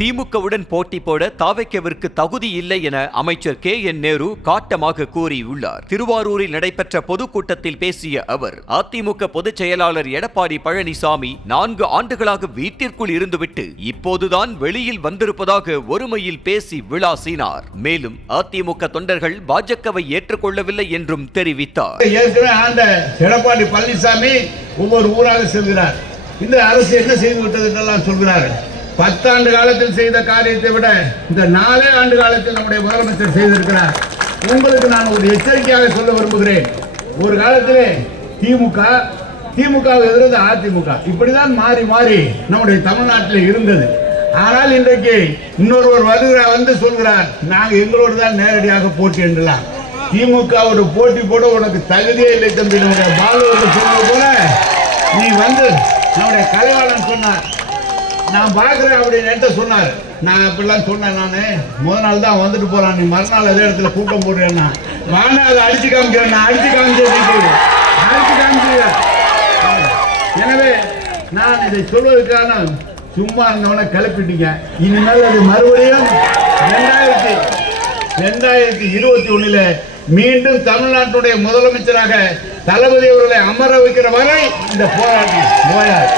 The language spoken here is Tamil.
திமுகவுடன் போட்டி போட தாவேக்காவிற்கு தகுதி இல்லை என அமைச்சர் KN நேரு காட்டமாக கூறியுள்ளார். திருவாரூரில் நடைபெற்ற பொதுக்கூட்டத்தில் பேசிய அவர், அதிமுக பொதுச் செயலாளர் எடப்பாடி பழனிசாமி 4 ஆண்டுகளாக வீட்டிற்குள் இருந்துவிட்டு இப்போதுதான் வெளியில் வந்திருப்பதாக ஒருமையில் பேசி விளாசினார். மேலும் அதிமுக தொண்டர்கள் பாஜகவை ஏற்றுக்கொள்ளவில்லை என்றும் தெரிவித்தார். எடப்பாடி பழனிசாமி ஒவ்வொரு ஊராக செல்கிறார். இந்த அரசு என்ன செய்து விட்டது என்றெல்லாம் சொல்கிறார்கள். 10 ஆண்டு காலத்தில் செய்த காரியத்தை விட இந்த 4 ஆண்டு காலத்தில் நம்முடைய முதலமைச்சர் செய்திருக்கிறார். உங்களுக்கு நான் ஒரு எச்சரிக்கையாக சொல்ல விரும்புகிறேன். ஒரு காலத்திலே திமுக எதிர்த்து அதிமுக இப்படிதான் மாறி மாறி நம்முடைய தமிழ்நாட்டில் இருந்தது. ஆனால் இன்றைக்கு இன்னொருவர் வந்து சொல்கிறார், நாங்கள் எங்களோடு தான் நேரடியாக போட்டி என்றலாம். திமுகவோட போட்டி போட உனக்கு தகுதியே இல்லை தம்பி. நம்முடைய பாலுவோடு சொன்னது போல நீ வந்து நம்முடைய கலைவாளன் சொன்னார், நான் பார்க்குறேன் அப்படின்னு சொன்னார். நான் அப்படிலாம் சொன்னேன். நான் முதல் நாள் தான் வந்துட்டு போகிறான், நீ மறுநாள் அதே இடத்துல கூட்டம் போடுறேன்னா வானா அதை அடிச்சு காமிக்கிறேன். நான் அடிச்சு காமிச்சு. எனவே நான் இதை சொல்வதற்கான சும்மா இருந்தவனை கிளப்பிட்டீங்க. இனிமேல் அது மறுபடியும் 2021 மீண்டும் தமிழ்நாட்டுடைய முதலமைச்சராக தளபதி அவர்களை அமர வைக்கிற வரை இந்த போராட்டம் ஓயாது.